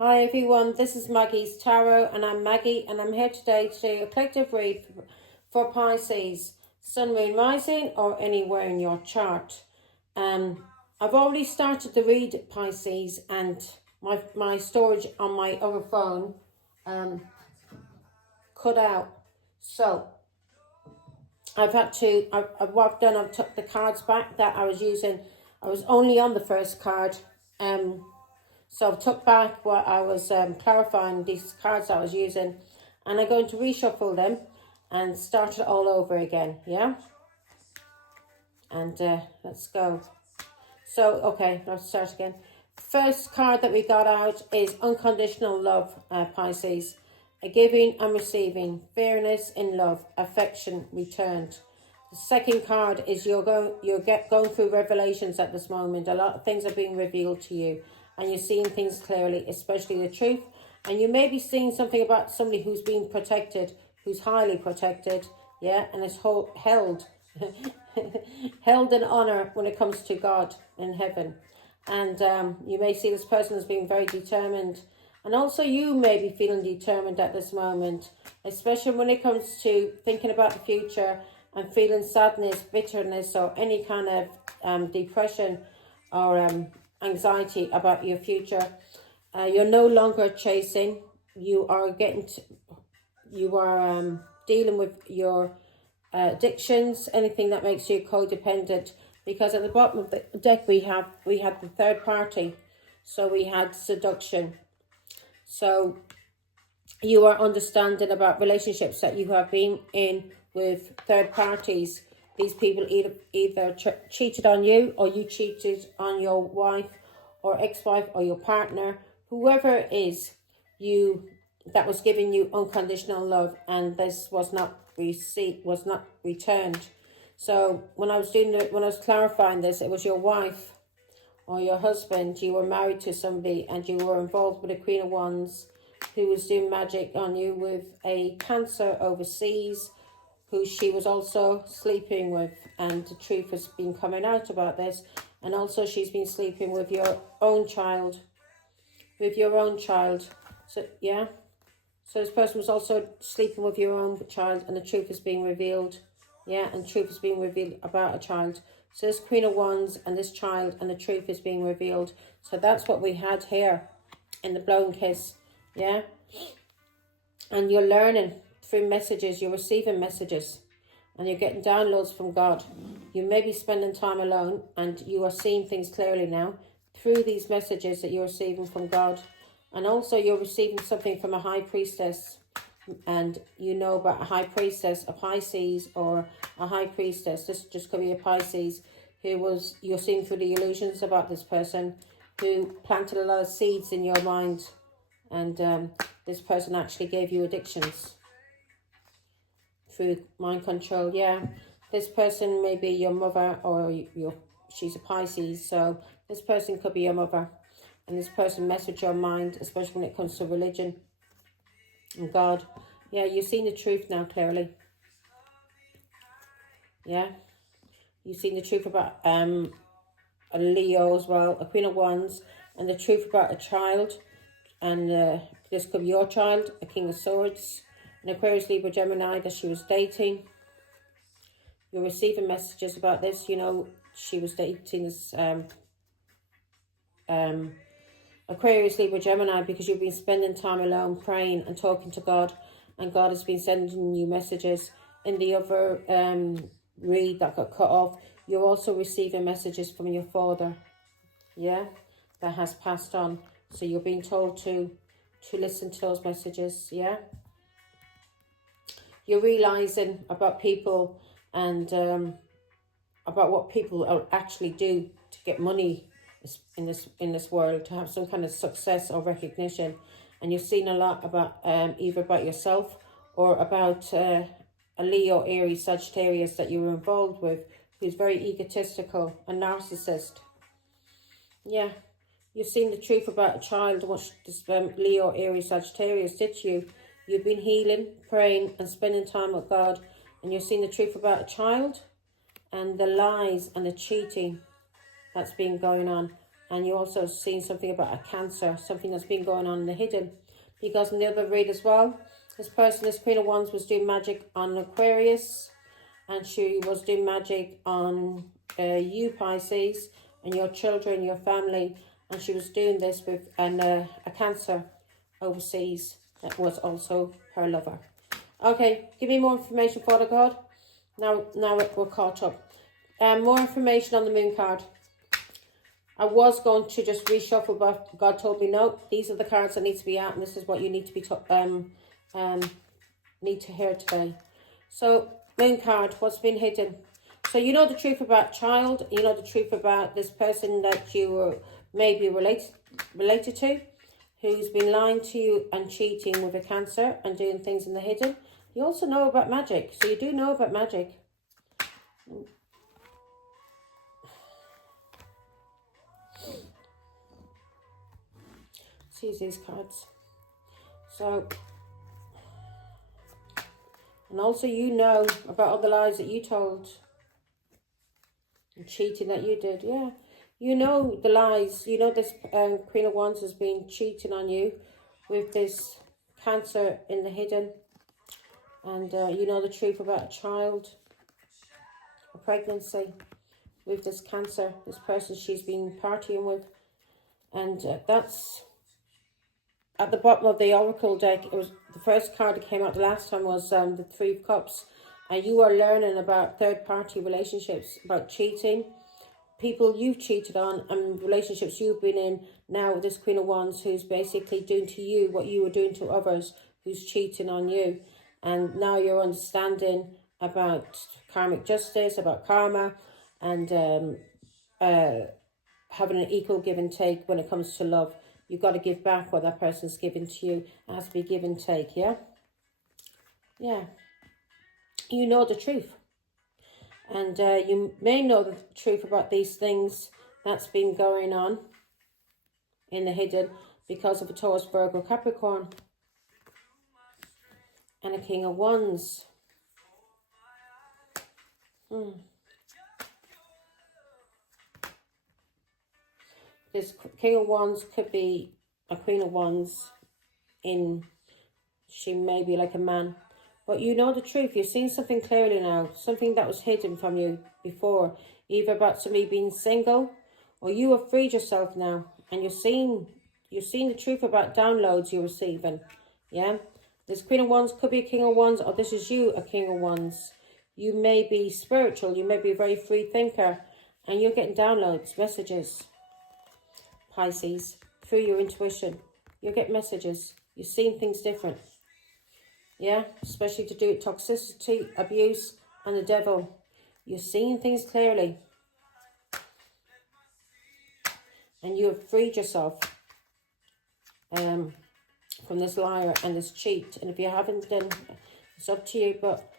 Hi everyone, this is Maggie's Tarot and I'm Maggie and I'm here today to do a collective read for Pisces, Sun, Moon, Rising or anywhere in your chart. I've already started the read, Pisces, and my storage on my other phone cut out. So what I've done, I've took the cards back that I was using. I was only on the first card. So I've took back what I was clarifying, these cards I was using, and I'm going to reshuffle them and start it all over again, yeah? And let's go. So, okay, let's start again. First card that we got out is Unconditional Love, Pisces. A giving and receiving, fairness in love, affection returned. The second card is you're going through revelations at this moment. A lot of things are being revealed to you and you're seeing things clearly, especially the truth. And you may be seeing something about somebody who's being protected, who's highly protected, yeah, and is held held in honor when it comes to God in heaven. And you may see this person as being very determined. And also you may be feeling determined at this moment, especially when it comes to thinking about the future and feeling sadness, bitterness, or any kind of depression or anxiety about your future. You're no longer chasing. You are dealing with your addictions, anything that makes you codependent. Because at the bottom of the deck we had the third party, so we had seduction. So you are understanding about relationships that you have been in with third parties. These people either cheated on you, or you cheated on your wife or ex-wife or your partner, whoever it is that was giving you unconditional love, and this was not returned. So when I was clarifying this, it was your wife or your husband. You were married to somebody and you were involved with a Queen of Wands who was doing magic on you with a Cancer overseas, who she was also sleeping with, and the truth has been coming out about this. And also she's been sleeping with your own child. So yeah, so this person was also sleeping with your own child, and the truth is being revealed. Yeah, and truth is being revealed about a child. So this Queen of Wands and this child, and the truth is being revealed. So that's what we had here in the blown kiss. Yeah, and you're learning through messages, you're receiving messages, and you're getting downloads from God. You may be spending time alone, and you are seeing things clearly now through these messages that you're receiving from God. And also you're receiving something from a high priestess, and you know about a high priestess, a Pisces or a high priestess. This just could be a Pisces you're seeing through the illusions about this person who planted a lot of seeds in your mind, and this person actually gave you addictions through mind control. Yeah, this person may be your mother, or she's a Pisces, so this person could be your mother, and this person messed with your mind, especially when it comes to religion and God. Yeah, you've seen the truth now clearly. Yeah, you've seen the truth about a Leo as well, a Queen of Wands, and the truth about a child. And this could be your child, a King of Swords, an Aquarius, Libra, Gemini that she was dating. You're receiving messages about this. You know, she was dating this Aquarius, Libra, Gemini, because you've been spending time alone praying and talking to God, and God has been sending you messages. In the other read that got cut off, you're also receiving messages from your father, yeah, that has passed on. So you're being told to listen to those messages, yeah. You're realizing about people and about what people actually do to get money in this world, to have some kind of success or recognition. And you're seeing a lot about either about yourself or about a Leo, Aries, Sagittarius that you were involved with, who's very egotistical, a narcissist. Yeah, you've seen the truth about a child, what this Leo, Aries, Sagittarius did to you. You've been healing, praying and spending time with God, and you're seeing the truth about a child and the lies and the cheating that's been going on. And you also seen something about a cancer, something that's been going on in the hidden. Because in the other read as well, this person, this Queen of Wands, was doing magic on Aquarius. And she was doing magic on you, Pisces, and your children, your family. And she was doing this with a cancer overseas that was also her lover. Okay, give me more information, Father God. Now we're caught up. More information on the Moon card. I was going to just reshuffle, but God told me no. These are the cards that need to be out, and this is what you need to be need to hear today. So, Moon card, what's been hidden? So you know the truth about child. You know the truth about this person that you were maybe related to, who's been lying to you and cheating with a cancer and doing things in the hidden. You also know about magic. So you do know about magic. Let's use these cards. So, and also you know about all the lies that you told and cheating that you did. Yeah, you know the lies. You know this Queen of Wands has been cheating on you with this cancer in the hidden. And you know the truth about a child, a pregnancy with this cancer, this person she's been partying with. And that's at the bottom of the Oracle deck. It was the first card that came out the last time was the Three of Cups. And you are learning about third-party relationships, about cheating, people you've cheated on, and relationships you've been in now with this Queen of Wands, who's basically doing to you what you were doing to others, who's cheating on you. And now you're understanding about karmic justice, about karma, and having an equal give and take when it comes to love. You've got to give back what that person's given to you. It has to be give and take, yeah? Yeah. You know the truth. And you may know the truth about these things that's been going on in the hidden because of a Taurus, Virgo, Capricorn. And a King of Wands. This King of Wands could be a Queen of Wands she may be like a man. But you know the truth. You're seeing something clearly now. Something that was hidden from you before. Either about somebody being single, or you have freed yourself now. And you're seeing the truth about downloads you're receiving. Yeah? This Queen of Wands could be a King of Wands, or this is you, a King of Wands. You may be spiritual. You may be a very free thinker. And you're getting downloads, messages. Pisces, through your intuition. You'll get messages. You're seeing things different. Yeah, especially to do with toxicity, abuse, and the devil. You're seeing things clearly. And you have freed yourself from this liar and this cheat. And if you haven't, then it's up to you. But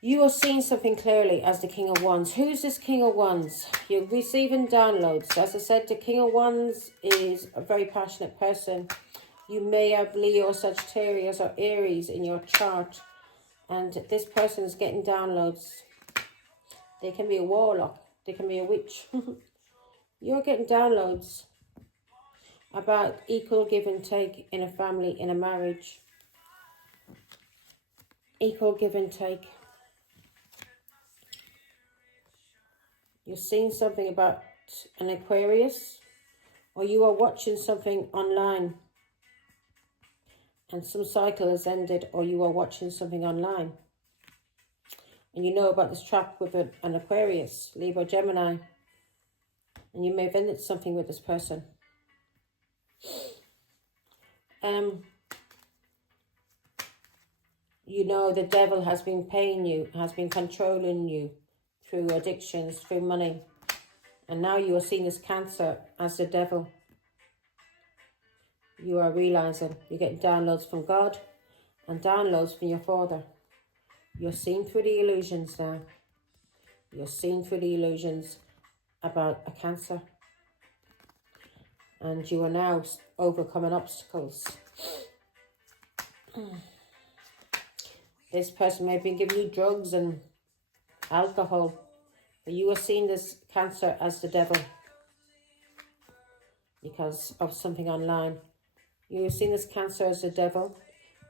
you are seeing something clearly as the King of Wands. Who's this King of Wands? You're receiving downloads. As I said, the King of Wands is a very passionate person. You may have Leo, Sagittarius, or Aries in your chart. And this person is getting downloads. They can be a warlock. They can be a witch. You're getting downloads about equal give and take in a family, in a marriage. Equal give and take. You're seeing something about an Aquarius, or you are watching something online and some cycle has ended, or you are watching something online and you know about this trap with an Aquarius, Libra, Gemini, and you may have ended something with this person. You know the devil has been paying you, has been controlling you through addictions, through money, and now you are seeing this cancer as the devil. You are realizing you're getting downloads from God and downloads from your Father. You're seeing through the illusions now. You're seeing through the illusions about a cancer. And you are now overcoming obstacles. This person may have been giving you drugs and alcohol. But you are seeing this cancer as the devil. because of something online. You're seeing this Cancer as the devil.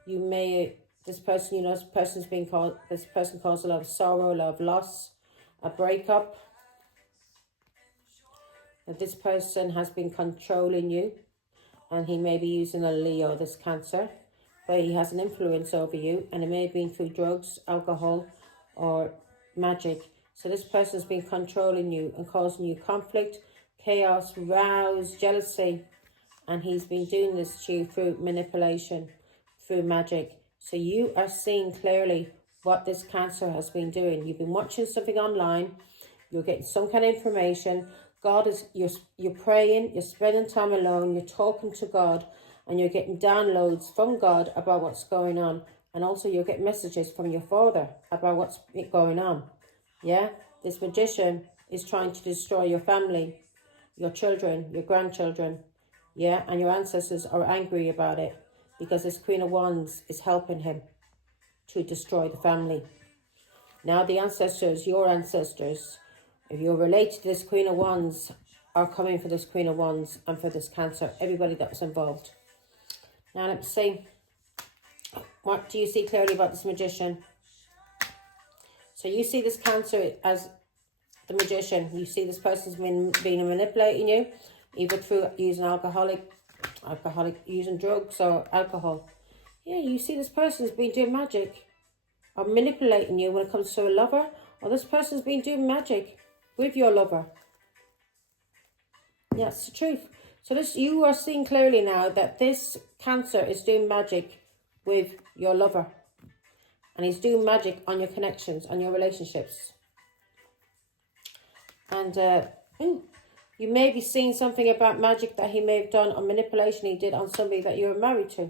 You may, this person, this person caused a lot of sorrow, a lot of loss, a breakup. That this person has been controlling you, and he may be using a Leo, this Cancer, but he has an influence over you, and it may have been through drugs, alcohol, or magic. So this person's been controlling you and causing you conflict, chaos, rows, jealousy, and he's been doing this to you through manipulation, through magic. So you are seeing clearly what this Cancer has been doing. You've been watching something online, you're getting some kind of information. God is, you're praying, you're spending time alone, you're talking to God, and you're getting downloads from God about what's going on. And also you'll get messages from your father about what's going on. Yeah, this magician is trying to destroy your family, your children, your grandchildren. Yeah, and your ancestors are angry about it because this Queen of Wands is helping him to destroy the family. Now the ancestors, your ancestors, if you're related to this Queen of Wands, are coming for this Queen of Wands and for this Cancer, everybody that was involved. Now let's see, what do you see clearly about this magician? So you see this Cancer as the magician. You see this person's been manipulating you, either through using using drugs or alcohol. Yeah, you see this person's been doing magic or manipulating you when it comes to a lover, or this person's been doing magic with your lover. Yeah, it's the truth. So this, you are seeing clearly now that this Cancer is doing magic with your lover. And he's doing magic on your connections, on your relationships. And you may be seeing something about magic that he may have done, or manipulation he did on somebody that you were married to,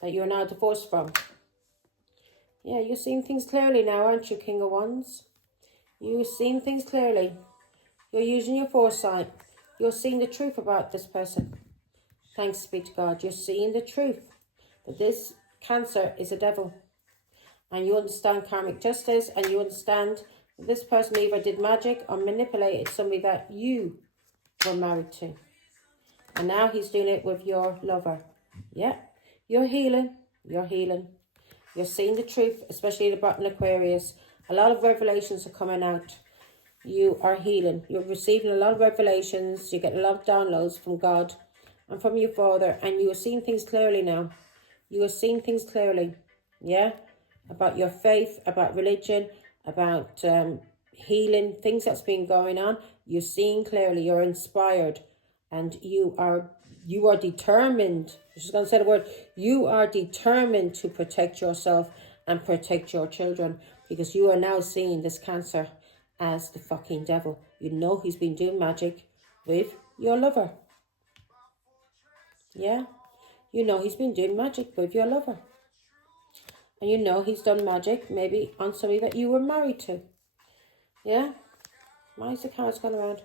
that you're now divorced from. Yeah, you're seeing things clearly now, aren't you, King of Wands? You're seeing things clearly. You're using your foresight. You're seeing the truth about this person. Thanks be to God. You're seeing the truth that this Cancer is a devil. And you understand karmic justice, and you understand that this person either did magic or manipulated somebody that you were married to. And now he's doing it with your lover. Yeah, you're healing. You're healing. You're seeing the truth, especially the bottom Aquarius. A lot of revelations are coming out. You are healing. You're receiving a lot of revelations. You get a lot of downloads from God and from your father. And you are seeing things clearly now. You are seeing things clearly. Yeah? About your faith, about religion, about healing, things that's been going on. You're seeing clearly. You're inspired. And you are determined. I'm just going to say the word. You are determined to protect yourself and protect your children. Because you are now seeing this Cancer as the fucking devil. You know he's been doing magic with your lover. Yeah? You know he's been doing magic with your lover. And you know he's done magic maybe on somebody that you were married to. Yeah? Why is the cards going around?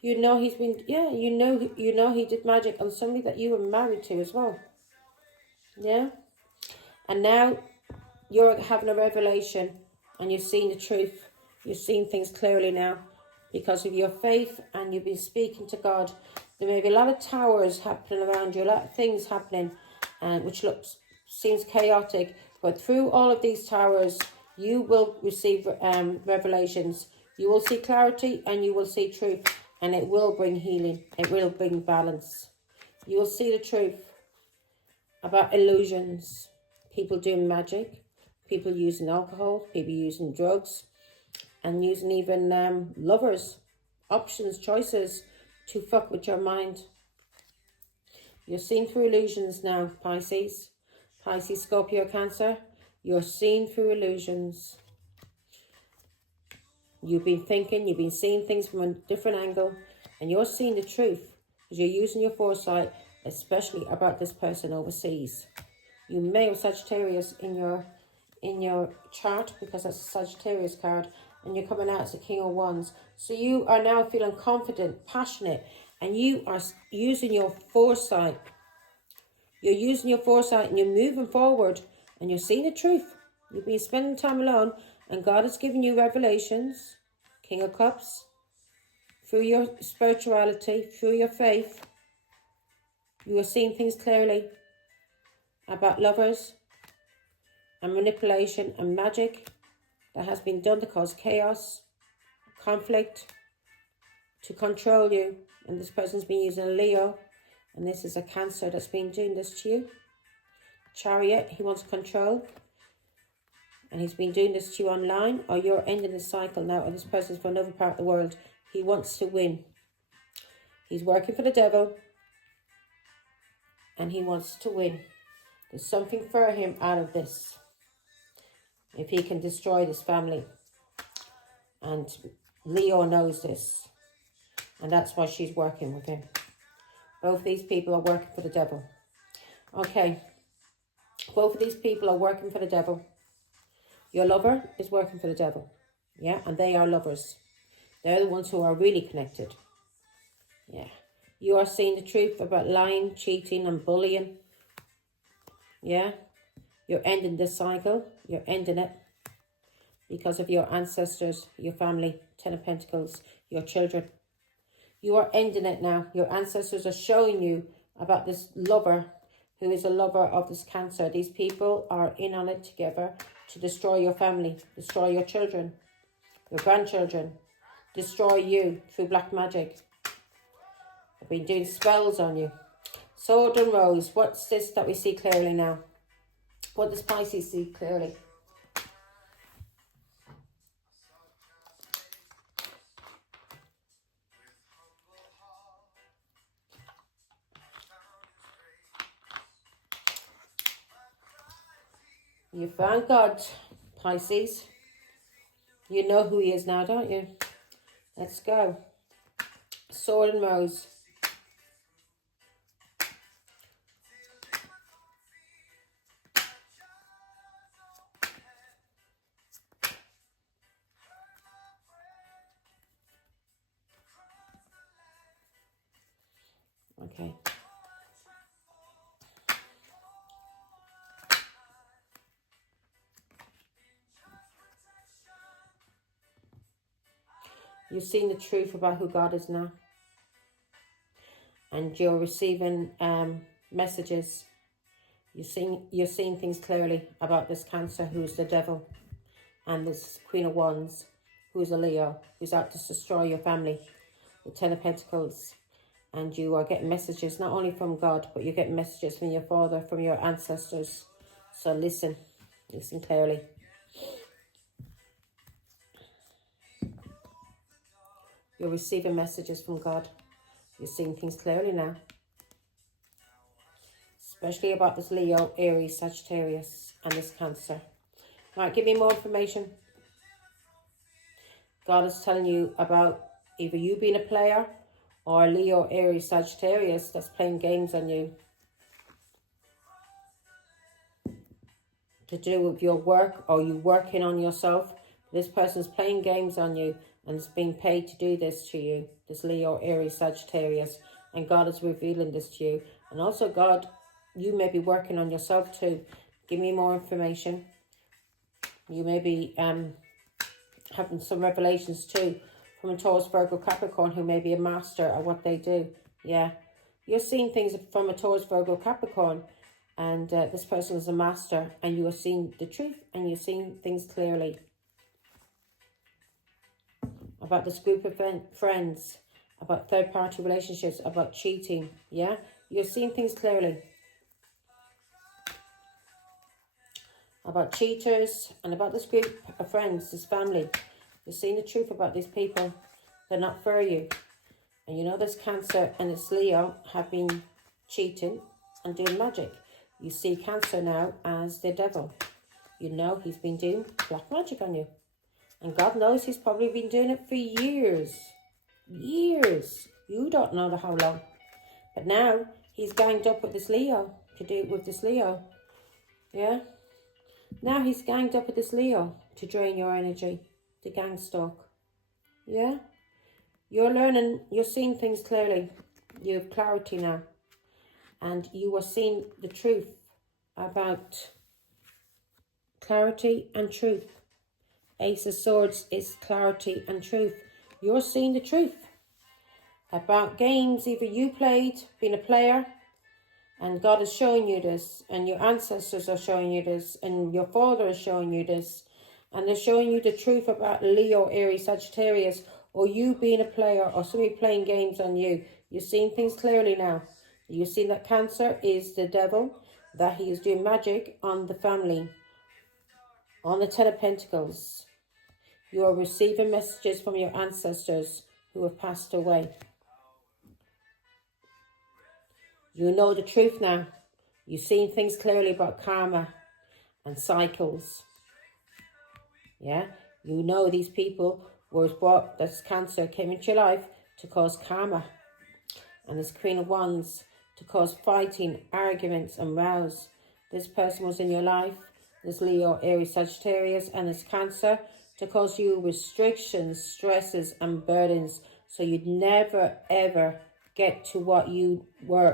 You know he's been, yeah, you know he did magic on somebody that you were married to as well. Yeah? And now you're having a revelation and you're seeing the truth. You're seeing things clearly now because of your faith, and you've been speaking to God. There may be a lot of towers happening around you, a lot of things happening, which seems chaotic. But through all of these towers, you will receive revelations. You will see clarity and you will see truth. And it will bring healing. It will bring balance. You will see the truth about illusions. People doing magic. People using alcohol. People using drugs. And using even lovers. Options, choices to fuck with your mind. You're seeing through illusions now, Pisces. Pisces, Scorpio, Cancer. You're seeing through illusions. You've been thinking, you've been seeing things from a different angle, and you're seeing the truth because you're using your foresight, especially about this person overseas. You may have Sagittarius in your chart because that's a Sagittarius card, and you're coming out as the King of Wands. So you are now feeling confident, passionate, and you are using your foresight. You're using your foresight and you're moving forward and you're seeing the truth. You've been spending time alone and God has given you revelations, King of Cups, through your spirituality, through your faith. You are seeing things clearly about lovers and manipulation and magic that has been done to cause chaos, conflict, to control you. And this person's been using a Leo, and this is a Cancer that's been doing this to you. Chariot, he wants control, and he's been doing this to you online, or you're ending the cycle now, or this person's from another part of the world. He wants to win. He's working for the devil, and he wants to win. There's something for him out of this, if he can destroy this family. And Leo knows this, and that's why she's working with him. Both these people are working for the devil. Okay, both of these people are working for the devil. Your lover is working for the devil, yeah, and they are lovers. They're the ones who are really connected, yeah. You are seeing the truth about lying, cheating, and bullying, yeah. You're ending this cycle. You're ending it because of your ancestors, your family, 10 of Pentacles, your children. You are ending it now. Your ancestors are showing you about this lover who is a lover of this Cancer. These people are in on it together to destroy your family, destroy your children, your grandchildren, destroy you through black magic. They've been doing spells on you. Sword and Rose. What's this that we see clearly now? What does Pisces see clearly? You found God, Pisces. You know who he is now, don't you? Let's go. Sword and Rose. Okay. You've seen the truth about who God is now. And you're receiving messages. You're seeing things clearly about this Cancer who's the devil. And this Queen of Wands who's a Leo, who's out to destroy your family. The 10 of Pentacles. And you are getting messages not only from God, but you're getting messages from your father, from your ancestors. So listen clearly. You're receiving messages from God. You're seeing things clearly now. Especially about this Leo, Aries, Sagittarius, and this Cancer. Right, give me more information. God is telling you about either you being a player or Leo, Aries, Sagittarius that's playing games on you. To do with your work or you working on yourself. This person's playing games on you and is being paid to do this to you. This Leo, Aries, Sagittarius. And God is revealing this to you. And also God, you may be working on yourself too. Give me more information. You may be having some revelations too from a Taurus, Virgo, Capricorn who may be a master at what they do. Yeah. You're seeing things from a Taurus, Virgo, Capricorn. And this person is a master. And you are seeing the truth. And you're seeing things clearly. About this group of friends. About third-party relationships. About cheating. Yeah. You're seeing things clearly. About cheaters. And about this group of friends. This family. You're seeing the truth about these people. They're not for you. And you know this Cancer and this Leo have been cheating and doing magic. You see Cancer now as the devil. You know he's been doing black magic on you. And God knows he's probably been doing it for years. Years. You don't know how long. But now he's ganged up with this Leo to do it with this Leo. Yeah? Now he's ganged up with this Leo to drain your energy. To gang stalk. Yeah? You're learning, you're seeing things clearly. You have clarity now. And you are seeing the truth about clarity and truth. Ace of Swords is clarity and truth. You're seeing the truth about games either you played, being a player, And God is showing you this, and your ancestors are showing you this, and your father is showing you this. And they're showing you the truth about Leo, Aries, Sagittarius, or you being a player, or somebody playing games on you. You're seeing things clearly now. You're seeing that Cancer is the devil, that he is doing magic on the family, on the Ten of Pentacles. You are receiving messages from your ancestors who have passed away. You know the truth now. You're seeing things clearly about karma and cycles. Yeah, you know these people were brought, this Cancer came into your life to cause karma. And this Queen of Wands to cause fighting, arguments and rows. This person was in your life, this Leo, Aries, Sagittarius, and this Cancer to cause you restrictions, stresses and burdens. So you'd never ever get to what you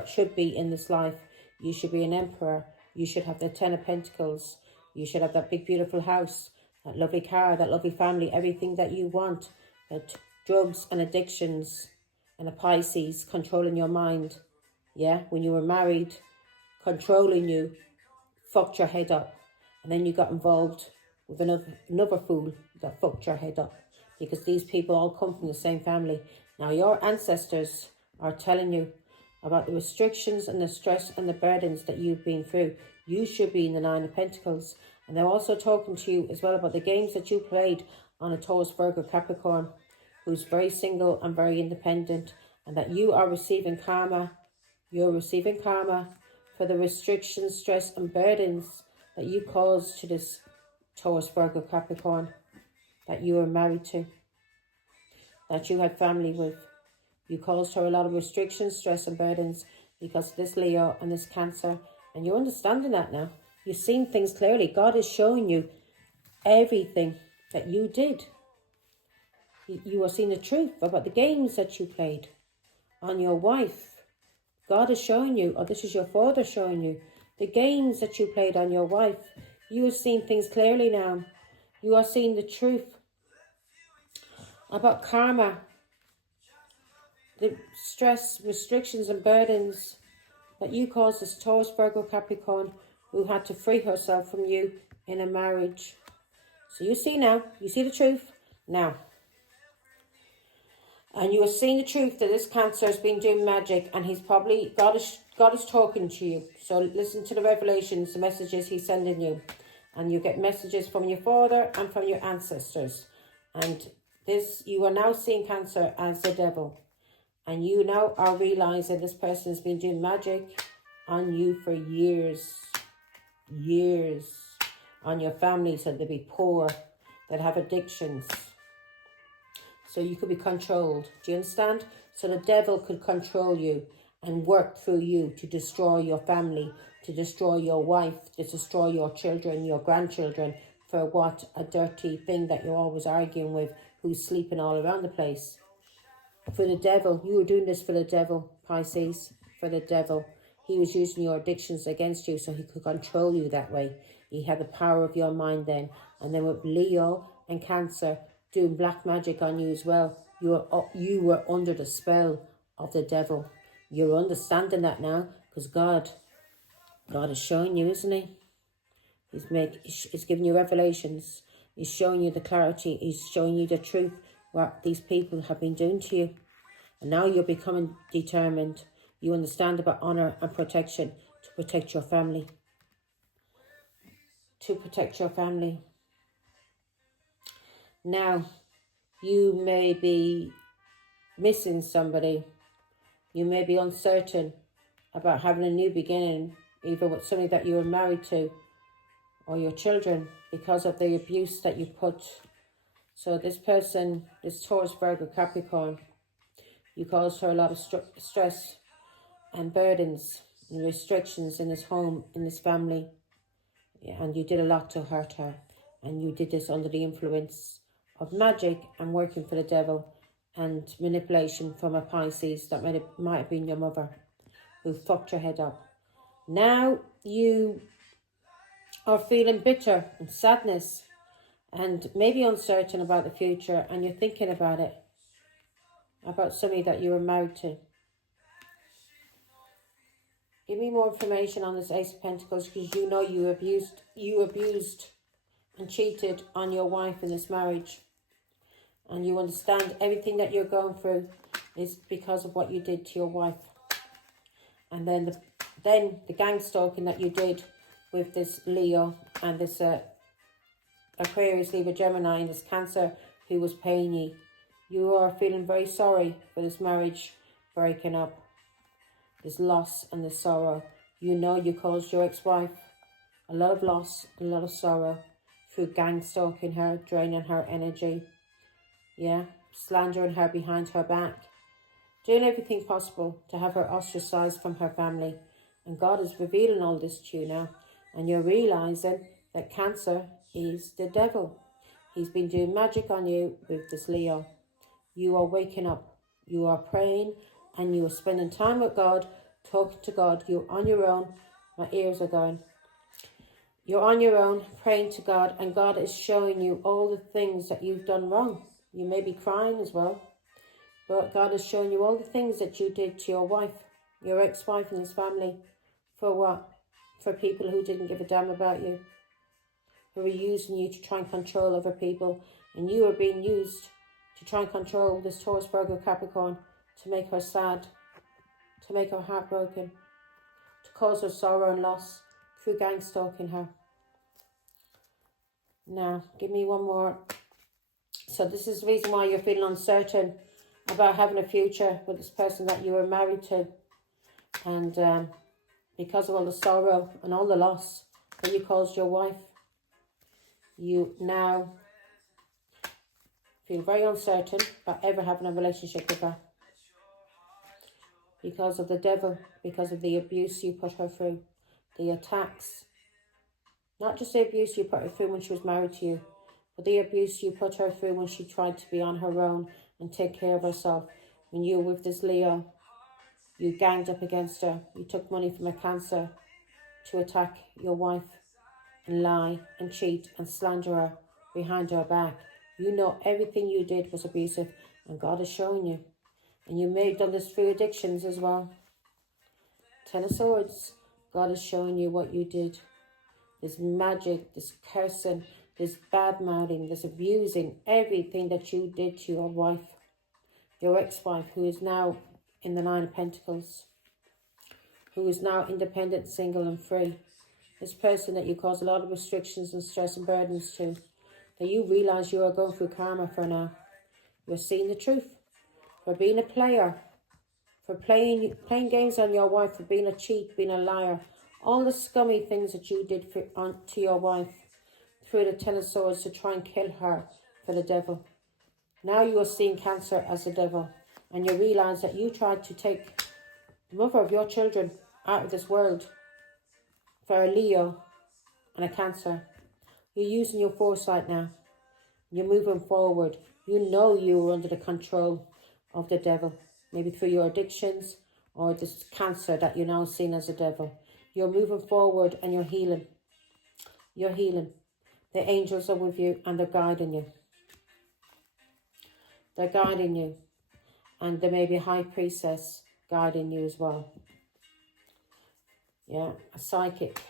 should be in this life. You should be an emperor. You should have the Ten of Pentacles. You should have that big beautiful house, that lovely car, that lovely family, everything that you want. That drugs and addictions and a Pisces controlling your mind. Yeah, when you were married, controlling you, fucked your head up. And then you got involved with another fool that fucked your head up. Because these people all come from the same family. Now your ancestors are telling you about the restrictions and the stress and the burdens that you've been through. You should be in the Nine of Pentacles. And they're also talking to you as well about the games that you played on a Taurus, Virgo, Capricorn, who's very single and very independent, and that you are receiving karma. You're receiving karma for the restrictions, stress and burdens that you caused to this Taurus, Virgo, Capricorn that you were married to, that you had family with. You caused her a lot of restrictions, stress and burdens because of this Leo and this Cancer. And you're understanding that now. You're seeing things clearly. God is showing you everything that you did. You are seeing the truth about the games that you played on your wife. God is showing you, or this is your father showing you, the games that you played on your wife. You are seeing things clearly now. You are seeing the truth about karma, the stress, restrictions and burdens that you caused this Taurus, Virgo, Capricorn who had to free herself from you in a marriage. So you see now, you see the truth now. And you are seeing the truth that this Cancer has been doing magic, and he's probably, God is talking to you. So listen to the revelations, the messages he's sending you. And you get messages from your father and from your ancestors. And this, you are now seeing Cancer as the devil. And you now are realizing this person has been doing magic on you for years. Years. On your family, so they'll be poor, that have addictions. So you could be controlled. Do you understand? So the devil could control you and work through you to destroy your family, to destroy your wife, to destroy your children, your grandchildren, for what? A dirty thing that you're always arguing with, who's sleeping all around the place. For the devil. You were doing this for the devil, Pisces, for the devil. He was using your addictions against you so he could control you that way. He had the power of your mind then. And then with Leo and Cancer doing black magic on you as well, you were under the spell of the devil. You're understanding that now because God is showing you, isn't he? He's giving you revelations. He's showing you the clarity. He's showing you the truth, what these people have been doing to you. And now you're becoming determined. You understand about honor and protection to protect your family. To protect your family. Now, you may be missing somebody. You may be uncertain about having a new beginning, either with somebody that you were married to or your children, because of the abuse that you put. So this person, this Taurus, Virgo, Capricorn, you caused her a lot of stress and burdens and restrictions in this home, in this family. Yeah, and you did a lot to hurt her. And you did this under the influence of magic and working for the devil and manipulation from a Pisces that might have been your mother who fucked your head up. Now you are feeling bitter and sadness and maybe uncertain about the future, and you're thinking about it, about somebody that you were married to. Give me more information on this Ace of Pentacles, because you know you abused and cheated on your wife in this marriage. And you understand everything that you're going through is because of what you did to your wife. And then the gang stalking that you did with this Leo and this Aquarius, Libra, Gemini, and this Cancer who was paying you. You are feeling very sorry for this marriage breaking up. This loss and this sorrow. You know you caused your ex-wife a lot of loss, a lot of sorrow through gang stalking her, draining her energy. Yeah, slandering her behind her back. Doing everything possible to have her ostracized from her family. And God is revealing all this to you now. And you're realizing that Cancer is the devil. He's been doing magic on you with this Leo. You are waking up. You are praying and you are spending time with God, talking to God. You're on your own. My ears are going. You're on your own, praying to God, and God is showing you all the things that you've done wrong. You may be crying as well, but God is showing you all the things that you did to your wife, your ex-wife and his family. For what? For people who didn't give a damn about you, who were using you to try and control other people, and you are being used to try and control this Taurus, Virgo, Capricorn, to make her sad, to make her heartbroken, to cause her sorrow and loss through gang stalking her. Now, give me one more. So this is the reason why you're feeling uncertain about having a future with this person that you were married to. And because of all the sorrow and all the loss that you caused your wife, you now feel very uncertain about ever having a relationship with her. Because of the devil, because of the abuse you put her through, the attacks. Not just the abuse you put her through when she was married to you, but the abuse you put her through when she tried to be on her own and take care of herself. When you were with this Leo, you ganged up against her. You took money from a Cancer to attack your wife and lie and cheat and slander her behind her back. You know everything you did was abusive, and God is showing you. And you may have done this through addictions as well. Ten of Swords. God is showing you what you did. This magic, this cursing, this bad-mouthing, this abusing, everything that you did to your wife. Your ex-wife, who is now in the Nine of Pentacles. Who is now independent, single and free. This person that you cause a lot of restrictions and stress and burdens to. That you realise you are going through karma for now. You're seeing the truth. For being a player. For playing games on your wife. For being a cheat, being a liar. All the scummy things that you did to your wife. Through the Ten of Swords to try and kill her for the devil. Now you are seeing Cancer as the devil. And you realise that you tried to take the mother of your children out of this world for a Leo and a Cancer. You're using your foresight now. You're moving forward. You know you were under the control of the devil. Maybe through your addictions or this Cancer that you're now seeing as a devil. You're moving forward and you're healing. You're healing. The angels are with you and they're guiding you. They're guiding you. And there may be a high priestess guiding you as well. Yeah, a psychic.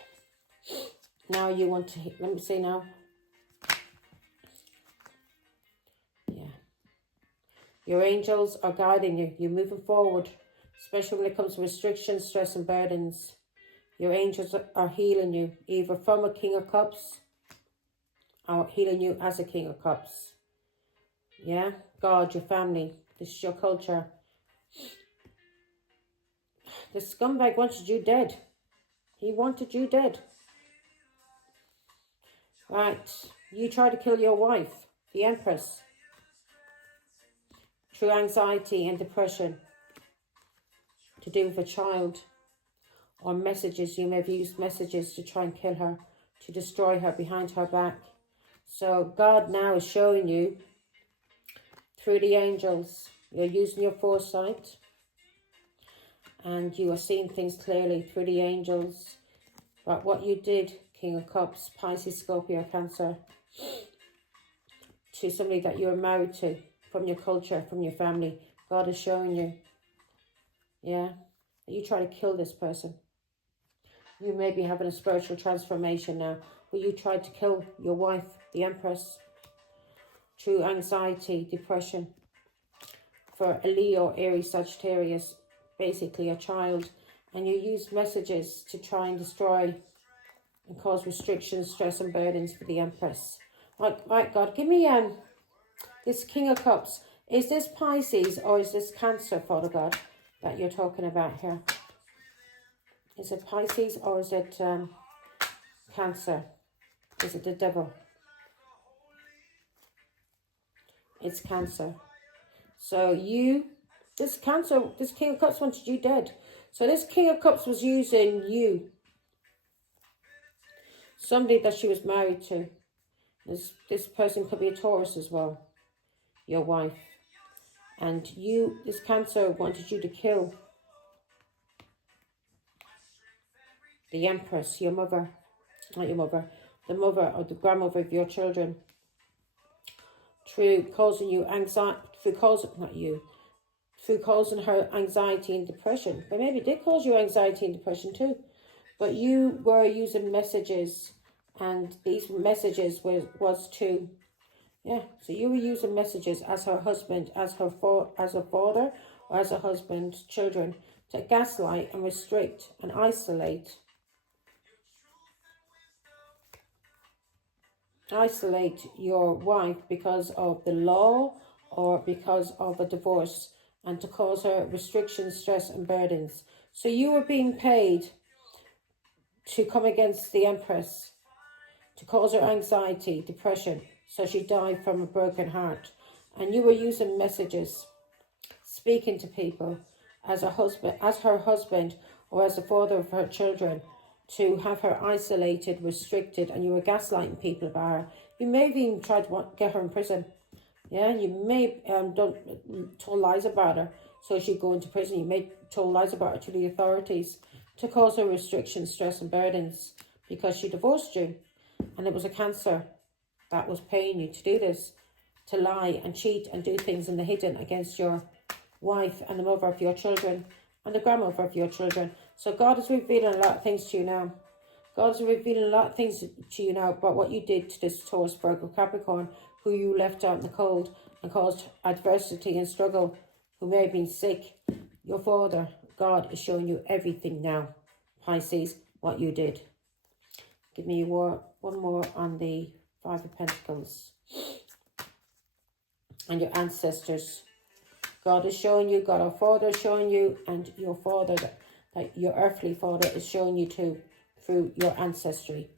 Now you want to, let me see now. Yeah. Your angels are guiding you. You're moving forward. Especially when it comes to restrictions, stress and burdens. Your angels are healing you. Either from a King of Cups. Or healing you as a King of Cups. Yeah. God, your family. This is your culture. The scumbag wanted you dead. He wanted you dead. Right. You tried to kill your wife, the Empress. Through anxiety and depression. To do with a child. Or messages. You may have used messages to try and kill her. To destroy her behind her back. So God now is showing you. Through the angels. You're using your foresight. And you are seeing things clearly through the angels. But what you did, King of Cups, Pisces, Scorpio, Cancer, to somebody that you were married to, from your culture, from your family, God is showing you, yeah, that you try to kill this person. You may be having a spiritual transformation now, where you tried to kill your wife, the Empress, through anxiety, depression. For a Leo, Aries, Sagittarius, basically a child, and you use messages to try and destroy and cause restrictions, stress and burdens for the Empress. Right, God, give me this King of Cups. Is this Pisces or is this Cancer, Father God, that you're talking about here? Is it Pisces or is it Cancer? Is it the devil? It's Cancer. So this Cancer, this King of Cups wanted you dead. So this King of Cups was using you. Somebody that she was married to. This person could be a Taurus as well. Your wife. And this Cancer wanted you to kill the Empress, your mother. Not your mother. The mother or the grandmother of your children. Through causing you anxiety. Through causing her anxiety and depression. But maybe it did cause you anxiety and depression too. But you were using messages, and these messages was to, so you were using messages as her husband, as a father, or as a husband, children, to gaslight and restrict and isolate your wife because of the law or because of a divorce, and to cause her restrictions, stress and burdens. So you were being paid to come against the Empress, to cause her anxiety, depression, so she died from a broken heart. And you were using messages, speaking to people as her husband or as the father of her children, to have her isolated, restricted, and you were gaslighting people about her. You may have even tried to get her in prison. Yeah, you may told lies about her, so she'd go into prison. You may told lies about her to the authorities to cause her restrictions, stress and burdens, because she divorced you. And it was a Cancer that was paying you to do this, to lie and cheat and do things in the hidden against your wife and the mother of your children and the grandmother of your children. So God is revealing a lot of things to you now. God is revealing a lot of things to you now about what you did to this Taurus, Virgo, Capricorn, who you left out in the cold and caused adversity and struggle, who may have been sick. Your Father, God, is showing you everything now, Pisces, what you did. Give me one more on the Five of Pentacles. And your ancestors. God is showing you, God our Father is showing you, and your Father, that your earthly Father is showing you too, through your ancestry,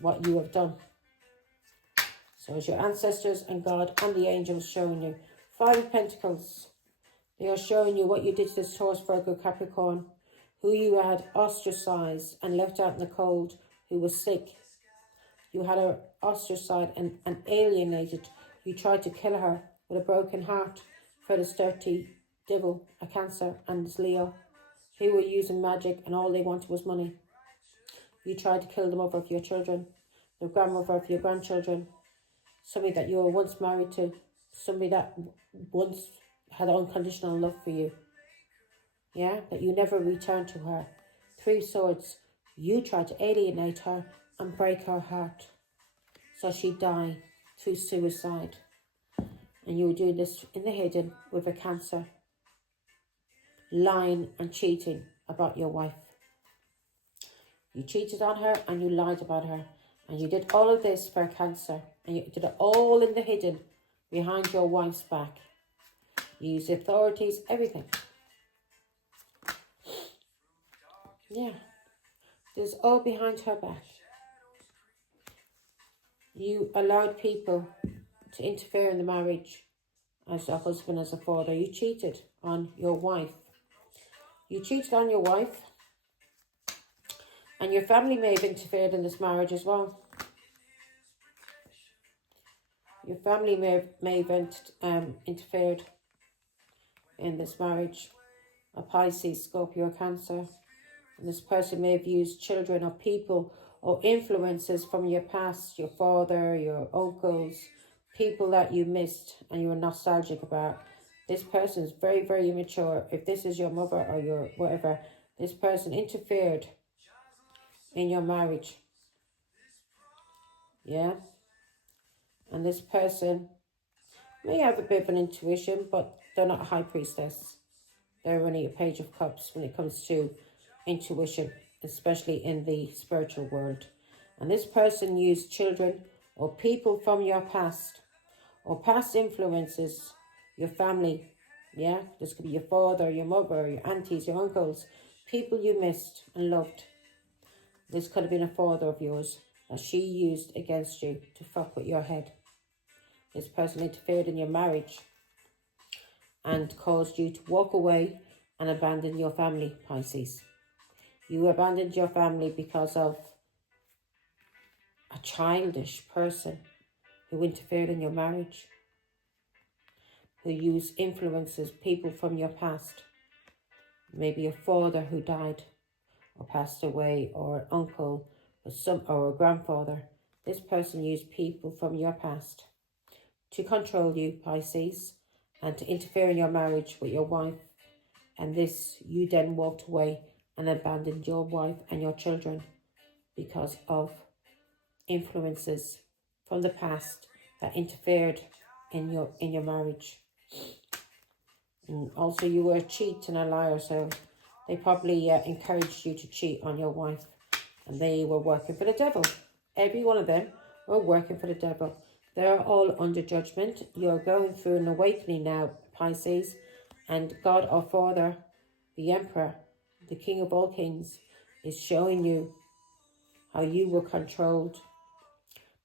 what you have done. So it's your ancestors and God and the angels showing you. Five of Pentacles. They are showing you what you did to this Taurus, Virgo, Capricorn, who you had ostracized and left out in the cold, who was sick. You had her ostracized and alienated. You tried to kill her with a broken heart for this dirty devil, a Cancer, and this Leo, who were using magic and all they wanted was money. You tried to kill the mother of your children, the grandmother of your grandchildren, somebody that you were once married to, somebody that once had unconditional love for you. Yeah, that you never returned to her. Three of Swords. You tried to alienate her and break her heart, so she died through suicide. And you were doing this in the hidden with a Cancer, lying and cheating about your wife. You cheated on her and you lied about her, and you did all of this for a Cancer, and you did it all in the hidden behind your wife's back. You used the authorities, everything. Yeah, this is all behind her back. You allowed people to interfere in the marriage as a husband, as a father. You cheated on your wife. You cheated on your wife, and your family may have interfered in this marriage as well. Your family may have interfered in this marriage. A Pisces, Scorpio, Cancer. And this person may have used children or people or influences from your past, your father, your uncles, people that you missed and you were nostalgic about. This person is very, very immature. If this is your mother or your whatever, this person interfered in your marriage. Yeah. And this person may have a bit of an intuition, but they're not a high priestess. They're only a page of cups when it comes to intuition, especially in the spiritual world. And this person used children or people from your past or past influences, your family. Yeah, this could be your father, your mother, your aunties, your uncles, people you missed and loved. This could have been a father of yours that she used against you to fuck with your head. This person interfered in your marriage and caused you to walk away and abandon your family, Pisces. You abandoned your family because of a childish person who interfered in your marriage, who used influences, people from your past, maybe a father who died or passed away, or an uncle, or a grandfather. This person used people from your past to control you, Pisces, and to interfere in your marriage with your wife. And this, you then walked away and abandoned your wife and your children because of influences from the past that interfered in your marriage. And also you were a cheat and a liar, so they probably encouraged you to cheat on your wife, and they were working for the devil. Every one of them were working for the devil. They're all under judgment. You're going through an awakening now, Pisces, and God our Father, the Emperor, the King of all kings, is showing you how you were controlled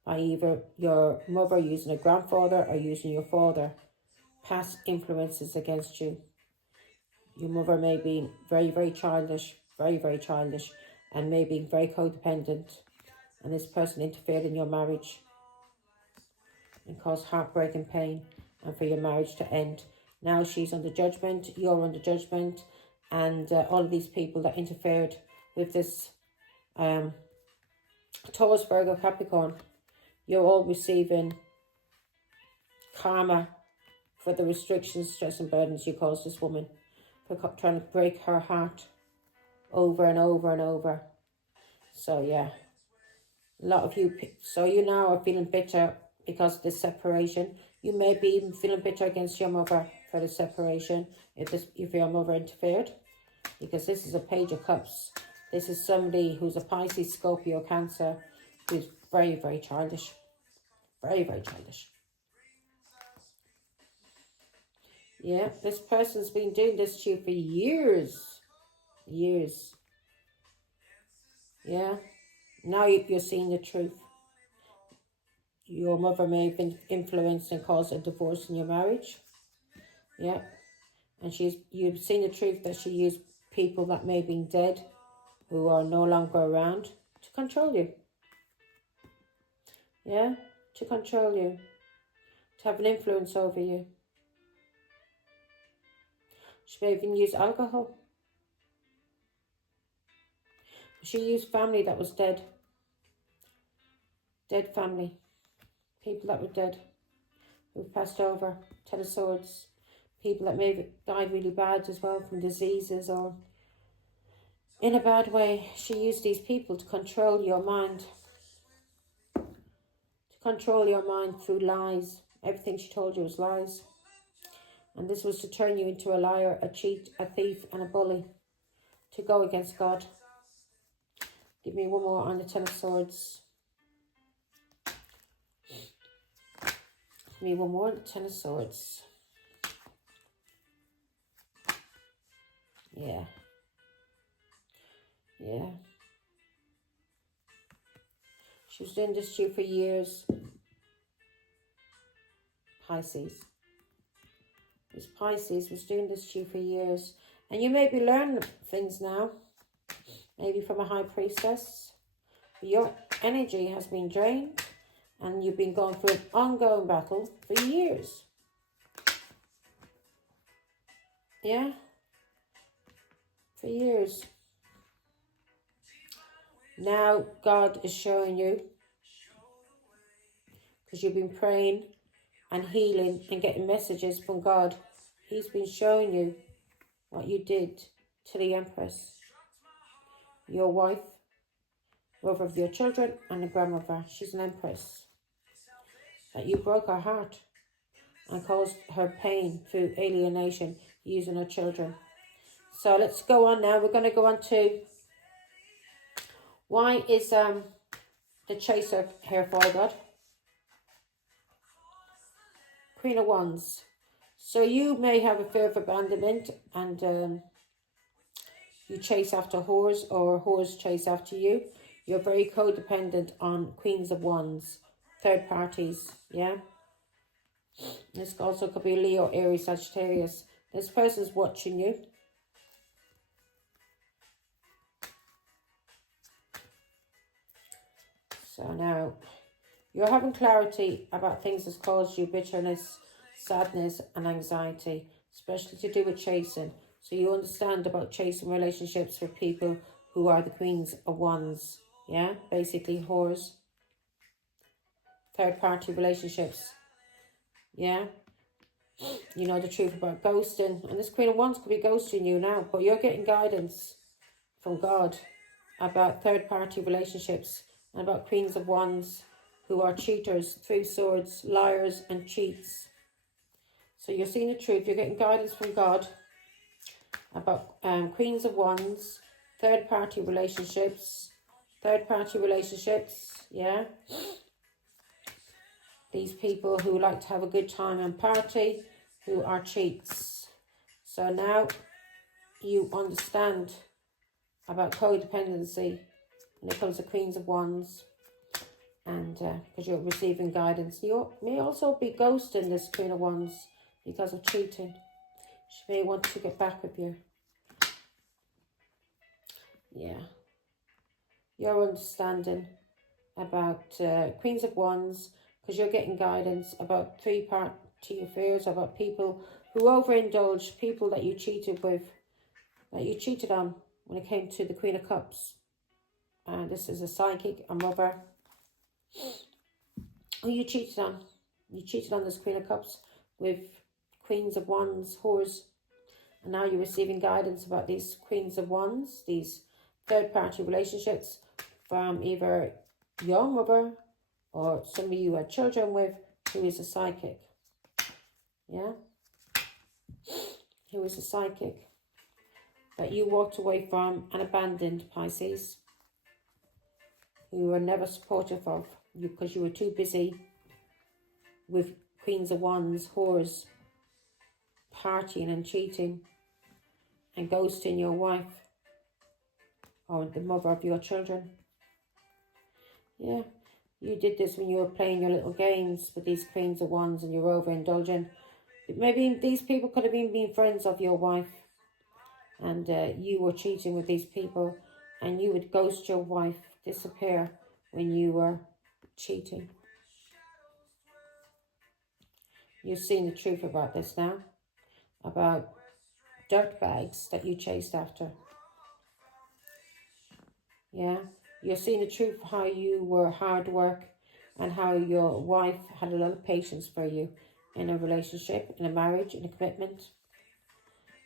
by either your mother using a grandfather or using your father, past influences against you. Your mother may be very, very childish, and may be very codependent. And this person interfered in your marriage and caused heartbreak and pain, and for your marriage to end. Now she's under judgment, you're under judgment, and all of these people that interfered with this Taurus, Virgo, Capricorn, you're all receiving karma for the restrictions, stress and burdens you caused this woman, for trying to break her heart over and over and over. So yeah, a lot of you, so you now are feeling bitter because of this separation. You may be even feeling bitter against your mother for the separation, if your mother interfered, because this is a page of cups. This is somebody who's a Pisces, Scorpio, Cancer, who's very, very childish. Very, very childish. Yeah, this person's been doing this to you for years. Years. Yeah. Now you're seeing the truth. Your mother may have been influenced and caused a divorce in your marriage. Yeah. And you've seen the truth that she used people that may have been dead, who are no longer around, to control you. Yeah. To control you. To have an influence over you. She may even use alcohol. She used family that was dead. Dead family. People that were dead. Who passed over. Ten of Swords. People that may have died really bad as well from diseases or in a bad way. She used these people to control your mind. To control your mind through lies. Everything she told you was lies. And this was to turn you into a liar, a cheat, a thief and a bully. To go against God. Give me one more on the Ten of Swords. Give me one more on the Ten of Swords. Yeah. Yeah. She was doing this to you for years. Pisces. This Pisces was doing this to you for years. And you may be learning things now. Maybe from a high priestess. Your energy has been drained. And you've been going through an ongoing battle for years. Yeah? For years. Now God is showing you, because you've been praying and healing and getting messages from God. He's been showing you what you did to the Empress, your wife, mother of your children, and the grandmother. She's an empress. That you broke her heart and caused her pain through alienation using her children. So let's go on now. We're going to go on to why is the chaser here for God? Queen of Wands. So you may have a fear of abandonment and you chase after whores or whores chase after you. You're very codependent on Queens of Wands, third parties, yeah? This also could be Leo, Aries, Sagittarius. This person's watching you. So now, you're having clarity about things that's caused you bitterness, sadness and anxiety, especially to do with chasing. So you understand about chasing relationships with people who are the Queens of Wands. Yeah, basically whores. Third party relationships. Yeah. You know the truth about ghosting. And this Queen of Wands could be ghosting you now. But you're getting guidance from God about third party relationships. And about Queens of Wands who are cheaters, three swords, liars and cheats. So you're seeing the truth. You're getting guidance from God about Queens of Wands, third party relationships. Third party relationships, yeah. These people who like to have a good time and party, who are cheats. So now you understand about codependency when it comes to Queens of Wands. And because you're receiving guidance. You may also be ghosting this Queen of Wands because of cheating. She may want to get back with you. Yeah. Your understanding about Queens of Wands, because you're getting guidance about three-party affairs, about people who overindulge, people that you cheated with, that you cheated on when it came to the Queen of Cups. And this is a psychic, a mother. Who you cheated on. You cheated on this Queen of Cups with Queens of Wands, whores. And now you're receiving guidance about these Queens of Wands, these third-party relationships from either your mother or somebody you had children with who is a psychic. Yeah? Who is a psychic that you walked away from and abandoned, Pisces. Who you were never supportive of because you were too busy with Queens of Wands, whores, partying and cheating and ghosting your wife or the mother of your children. Yeah, you did this when you were playing your little games with these Queens of Wands and you're overindulging. Maybe these people could have been friends of your wife and you were cheating with these people and you would ghost your wife, disappear when you were cheating. You've seen the truth about this now, about dirtbags that you chased after. Yeah, you're seeing the truth how you were hard work and how your wife had a lot of patience for you in a relationship, in a marriage, in a commitment.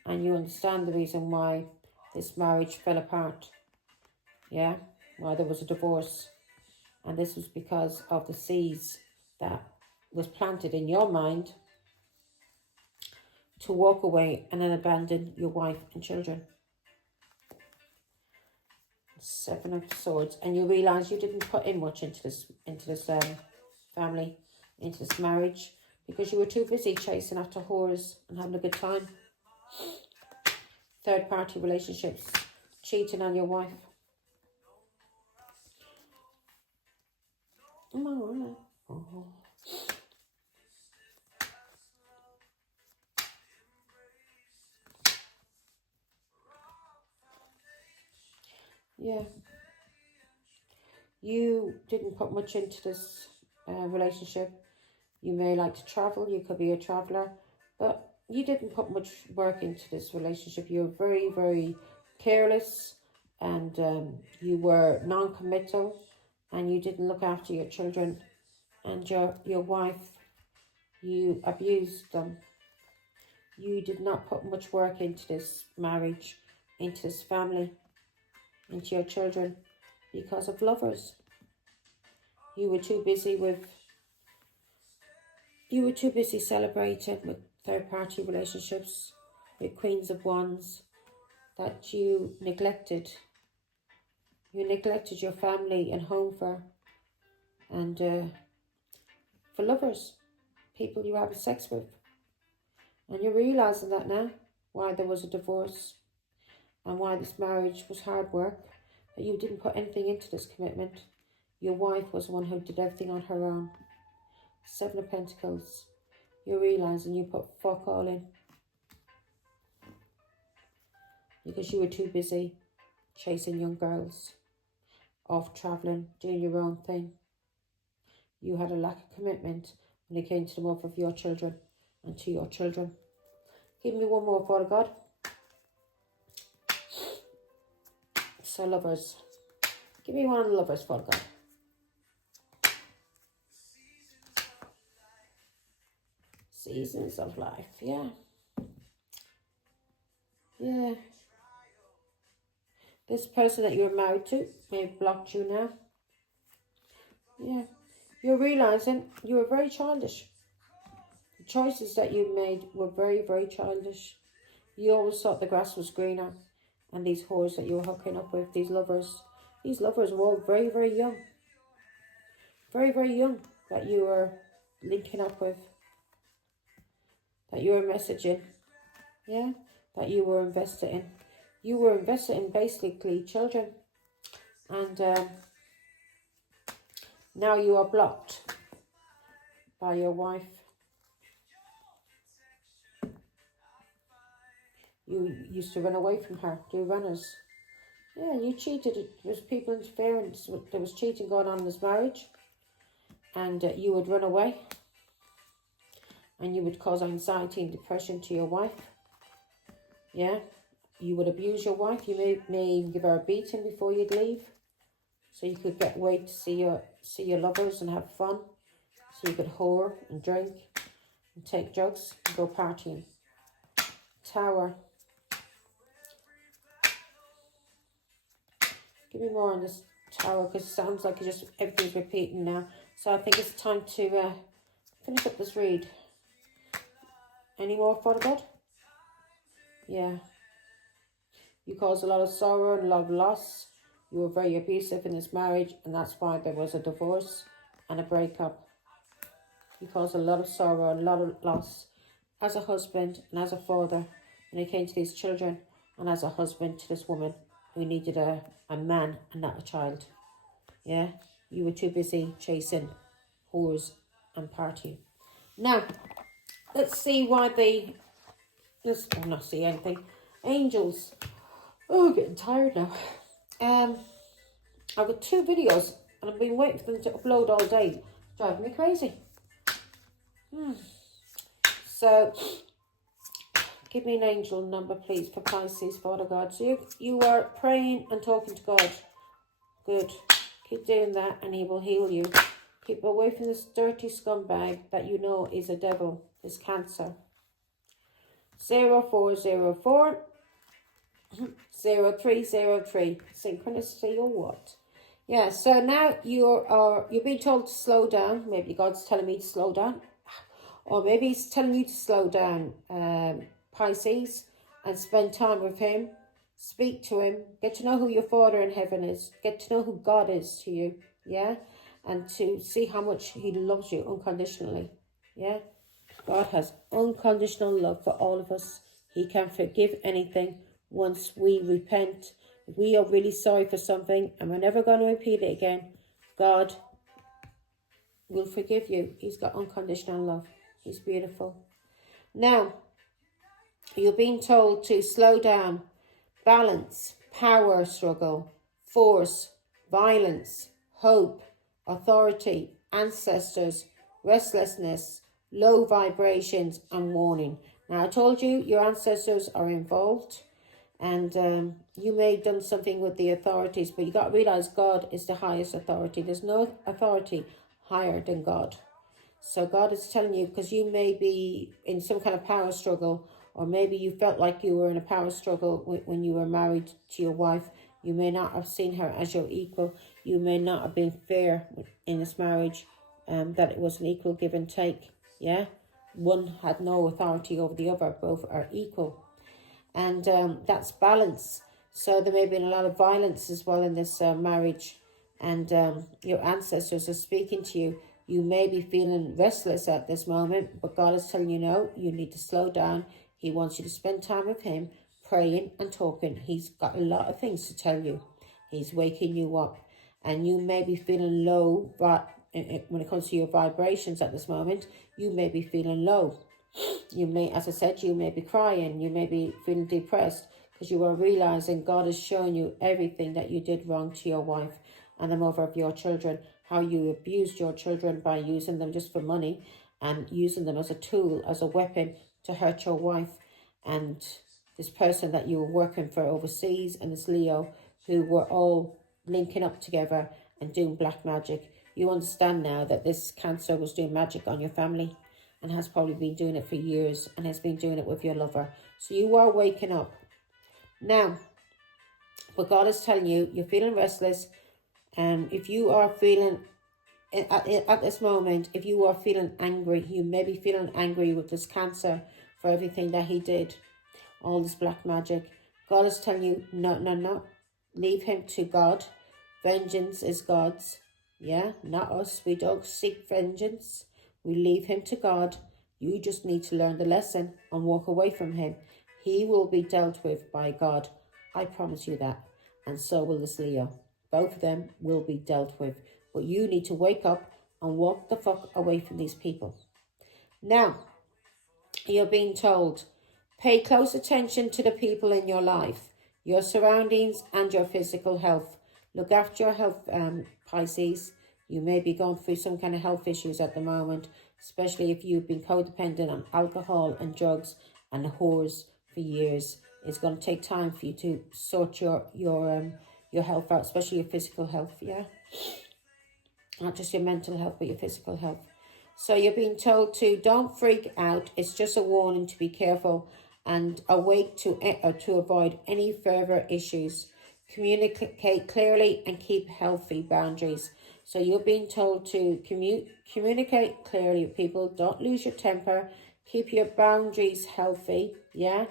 And you understand the reason why this marriage fell apart. Yeah, why there was a divorce. And this was because of the seeds that was planted in your mind to walk away and then abandon your wife and children. Seven of Swords. And you realise you didn't put in much into this family, into this marriage, because you were too busy chasing after whores and having a good time. Third party relationships, cheating on your wife. Oh. Yeah. You didn't put much into this relationship. You may like to travel. You could be a traveller. But you didn't put much work into this relationship. You were very, very careless. And you were non-committal. And you didn't look after your children. And your wife, you abused them. You did not put much work into this marriage, into this family, into your children. because of lovers. You were too busy celebrating with third-party relationships, with Queens of Wands, that you neglected. You neglected your family and home for lovers, people you were having sex with. And you're realising that now, why there was a divorce and why this marriage was hard work, that you didn't put anything into this commitment. Your wife was the one who did everything on her own. 7 of Pentacles. You're realising you put fuck all in. Because you were too busy chasing young girls, off travelling, doing your own thing. You had a lack of commitment when it came to the love of your children and to your children. Give me one more, Father God. So lovers. Give me one of the lovers, Father God. Seasons of life, yeah. Yeah. This person that you're married to may have blocked you now. Yeah. You're realising you were very childish. The choices that you made were very, very childish. You always thought the grass was greener. And these whores that you were hooking up with, these lovers were all very, very young. Very, very young that you were linking up with. That you were messaging. Yeah. That you were invested in. You were invested in basically children. And now you are blocked by your wife. You used to run away from her, do runners. Yeah, you cheated. There was people interfering. There was cheating going on in this marriage. And you would run away. And you would cause anxiety and depression to your wife. Yeah. You would abuse your wife. You may even give her a beating before you'd leave. So you could get away to see your lovers and have fun. So you could whore and drink and take drugs and go partying. Tower. Give me more on this Tower, because it sounds like everything's repeating now. So I think it's time to finish up this read. Any more, Father God? Yeah. You caused a lot of sorrow and a lot of loss. You were very abusive in this marriage, and that's why there was a divorce and a breakup. You caused a lot of sorrow and a lot of loss as a husband and as a father when it came to these children, and as a husband to this woman who needed a man and not a child. Yeah, you were too busy chasing whores and partying. Now, let's see why let's not see anything. Angels. Oh, I'm getting tired now. I've got 2 videos and I've been waiting for them to upload all day. It's driving me crazy. So, give me an angel number, please, for Pisces, Father God. So you are praying and talking to God. Good. Keep doing that and he will heal you. Keep away from this dirty scumbag that you know is a devil, is Cancer. 0404 0303. Synchronicity or what? Yeah, so now you're being told to slow down. Maybe God's telling me to slow down. Or maybe he's telling you to slow down, Pisces, and spend time with him. Speak to him. Get to know who your Father in heaven is. Get to know who God is to you. Yeah? And to see how much he loves you unconditionally. Yeah? God has unconditional love for all of us. He can forgive anything once we repent. If we are really sorry for something and we're never going to repeat it again, God will forgive you. He's got unconditional love. He's beautiful. Now, you're being told to slow down, balance, power struggle, force, violence, hope, authority, ancestors, restlessness, low vibrations, and warning. Now, I told you your ancestors are involved, and you may have done something with the authorities, but you got to realize God is the highest authority. There's no authority higher than God. So God is telling you, because you may be in some kind of power struggle, or maybe you felt like you were in a power struggle when you were married to your wife, You may not have seen her as your equal. You may not have been fair in this marriage, that it was an equal give and take. Yeah, one had no authority over the other. Both are equal, and that's balance. So there may have been a lot of violence as well in this marriage, and your ancestors are speaking to you. You may be feeling restless at this moment, but God is telling you no, you need to slow down. He wants you to spend time with him, praying and talking. He's got a lot of things to tell you. He's waking you up, and you may be feeling low, but when it comes to your vibrations at this moment, you may be feeling low. You may, as I said, you may be crying. You may be feeling depressed because you are realizing God is showing you everything that you did wrong to your wife and the mother of your children, how you abused your children by using them just for money and using them as a tool, as a weapon to hurt your wife. And this person that you were working for overseas and this Leo, who were all linking up together and doing black magic. You understand now that this Cancer was doing magic on your family and has probably been doing it for years and has been doing it with your lover. So you are waking up. Now, but God is telling you, you're feeling restless. And if you are feeling, at this moment, if you are feeling angry, you may be feeling angry with this Cancer for everything that he did, all this black magic. God is telling you, no, no, no. Leave him to God. Vengeance is God's. Yeah, not us. We don't seek vengeance. We leave him to God. You just need to learn the lesson and walk away from him. He will be dealt with by God. I promise you that. And so will this Leo. Both of them will be dealt with. But you need to wake up and walk the fuck away from these people. Now, you're being told, pay close attention to the people in your life, your surroundings and your physical health. Look after your health, Pisces. You may be going through some kind of health issues at the moment, especially if you've been codependent on alcohol and drugs and whores for years. It's going to take time for you to sort your health out, especially your physical health, yeah? Not just your mental health, but your physical health. So you're being told to don't freak out. It's just a warning to be careful and awake to avoid any further issues. Communicate clearly and keep healthy boundaries. So you're being told to communicate clearly with people. Don't lose your temper. Keep your boundaries healthy, yeah,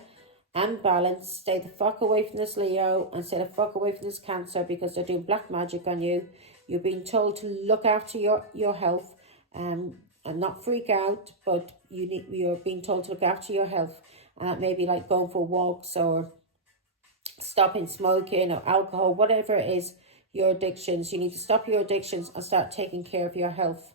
and balanced. Stay the fuck away from this Leo and stay the fuck away from this Cancer because they're doing black magic on you. You're being told to look after your health and not freak out, but you're being told to look after your health. And that may be like going for walks or stopping smoking or alcohol, whatever it is, your addictions. You need to stop your addictions and start taking care of your health.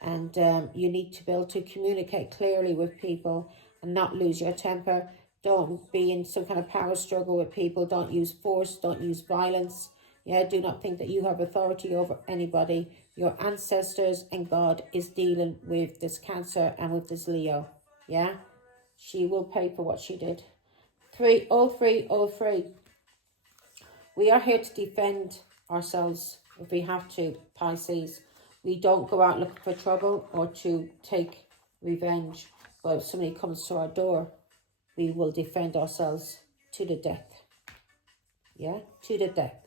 And you need to be able to communicate clearly with people and not lose your temper. Don't be in some kind of power struggle with people. Don't use force. Don't use violence. Yeah, do not think that you have authority over anybody. Your ancestors and God is dealing with this Cancer and with this Leo. Yeah, she will pay for what she did. All three. We are here to defend ourselves if we have to, Pisces. We don't go out looking for trouble or to take revenge. But if somebody comes to our door, we will defend ourselves to the death. Yeah, to the death.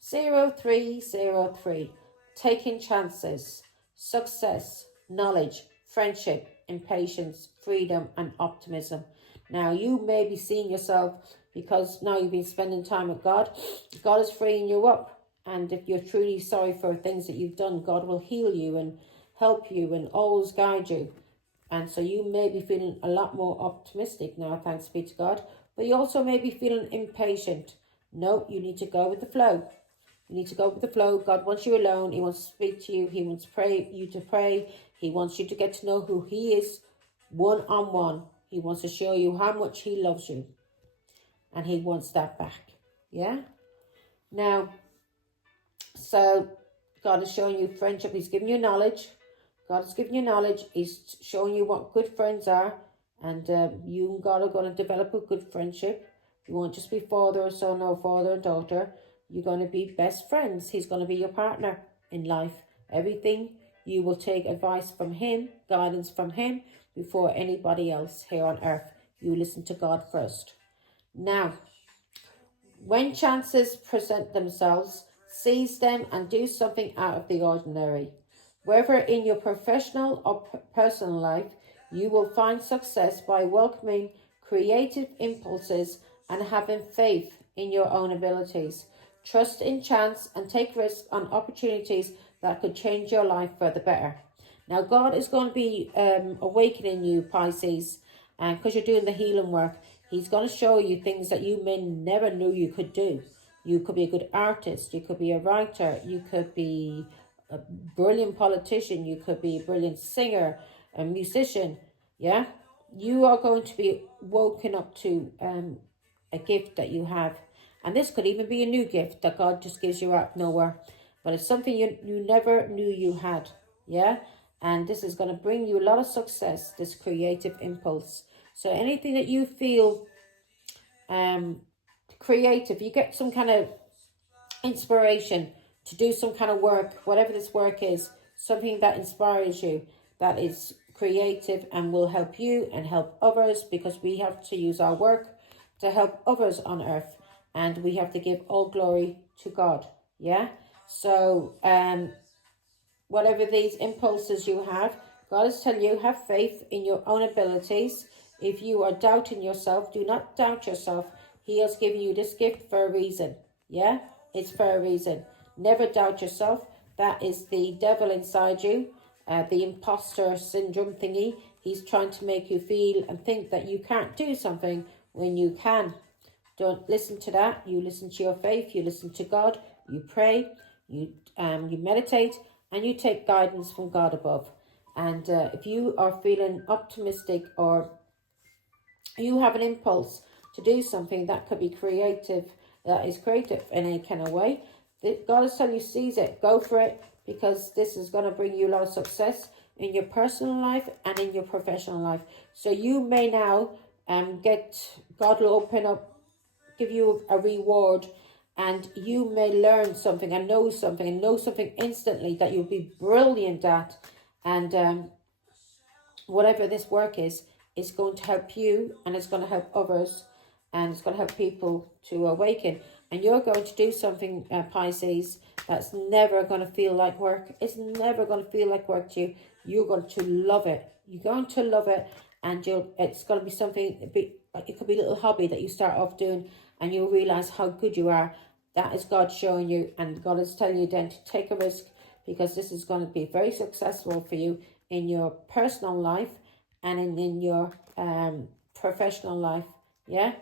0303. Taking chances, success, knowledge, friendship, impatience, freedom, and optimism. Now, you may be seeing yourself because now you've been spending time with God. God is freeing you up. And if you're truly sorry for things that you've done, God will heal you and help you and always guide you. And so you may be feeling a lot more optimistic now, thanks be to God. But you also may be feeling impatient. No, you need to go with the flow. You need to go with the flow. God wants you alone. He wants to speak to you. He wants you to pray. He wants you to get to know who he is one-on-one. He wants to show you how much he loves you. And he wants that back. Yeah? Now, so God is showing you friendship. He's giving you knowledge. God is giving you knowledge. He's showing you what good friends are. And you and God are going to develop a good friendship. You won't just be father or son or father and daughter. You're going to be best friends. He's going to be your partner in life. Everything, you will take advice from him, guidance from him, before anybody else here on earth. You listen to God first. Now, When chances present themselves, seize them and do something out of the ordinary. Whether in your professional or personal life, you will find success by welcoming creative impulses and having faith in your own abilities. Trust in chance and take risks on opportunities that could change your life for the better. Now, God is going to be awakening you, Pisces, and because you're doing the healing work, He's going to show you things that you may never knew you could do. You could be a good artist, you could be a writer, you could be a brilliant politician, you could be a brilliant singer, a musician, yeah? You are going to be woken up to a gift that you have. And this could even be a new gift that God just gives you out of nowhere. But it's something you never knew you had, yeah? And this is going to bring you a lot of success, this creative impulse. So anything that you feel creative, you get some kind of inspiration to do some kind of work, whatever this work is, something that inspires you, that is creative and will help you and help others, because we have to use our work to help others on earth, and we have to give all glory to God, yeah? So whatever these impulses you have, God is telling you, have faith in your own abilities. If you are doubting yourself, do not doubt yourself. He has given you this gift for a reason, yeah? It's for a reason. Never doubt yourself. That is the devil inside you, the imposter syndrome thingy. He's trying to make you feel and think that you can't do something when you can. Don't listen to that. You listen to your faith. You listen to God. You pray. You meditate, and you take guidance from God above. And if you are feeling optimistic, or you have an impulse to do something that could be creative, that is creative in any kind of way, God is telling you, seize it, go for it, because this is going to bring you a lot of success in your personal life and in your professional life. So you may now God will open up, give you a reward, and you may learn something and know something instantly that you'll be brilliant at. And whatever this work is going to help you, and it's going to help others, and it's going to help people to awaken. And you're going to do something, Pisces, that's never going to feel like work. It's never going to feel like work to you. You're going to love it. You're going to love it, and it's going to be something, it could be a little hobby that you start off doing, and you'll realize how good you are. That is God showing you, and God is telling you then to take a risk, because this is going to be very successful for you in your personal life and in your professional life, yeah?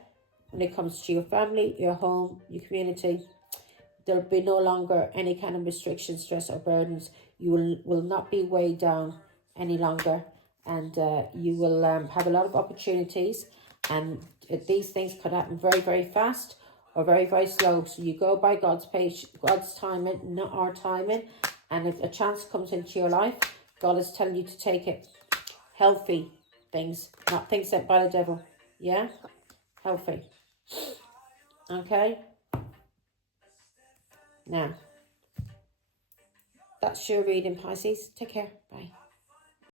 When it comes to your family, your home, your community, there'll be no longer any kind of restriction, stress or burdens. You will not be weighed down any longer, and you will have a lot of opportunities, and these things could happen very, very fast or very, very slow. So you go by God's pace, God's timing, not our timing. And if a chance comes into your life, God is telling you to take it. Healthy things, not things sent by the devil, yeah? Healthy. Okay? Now, that's your reading, Pisces. Take care. Bye.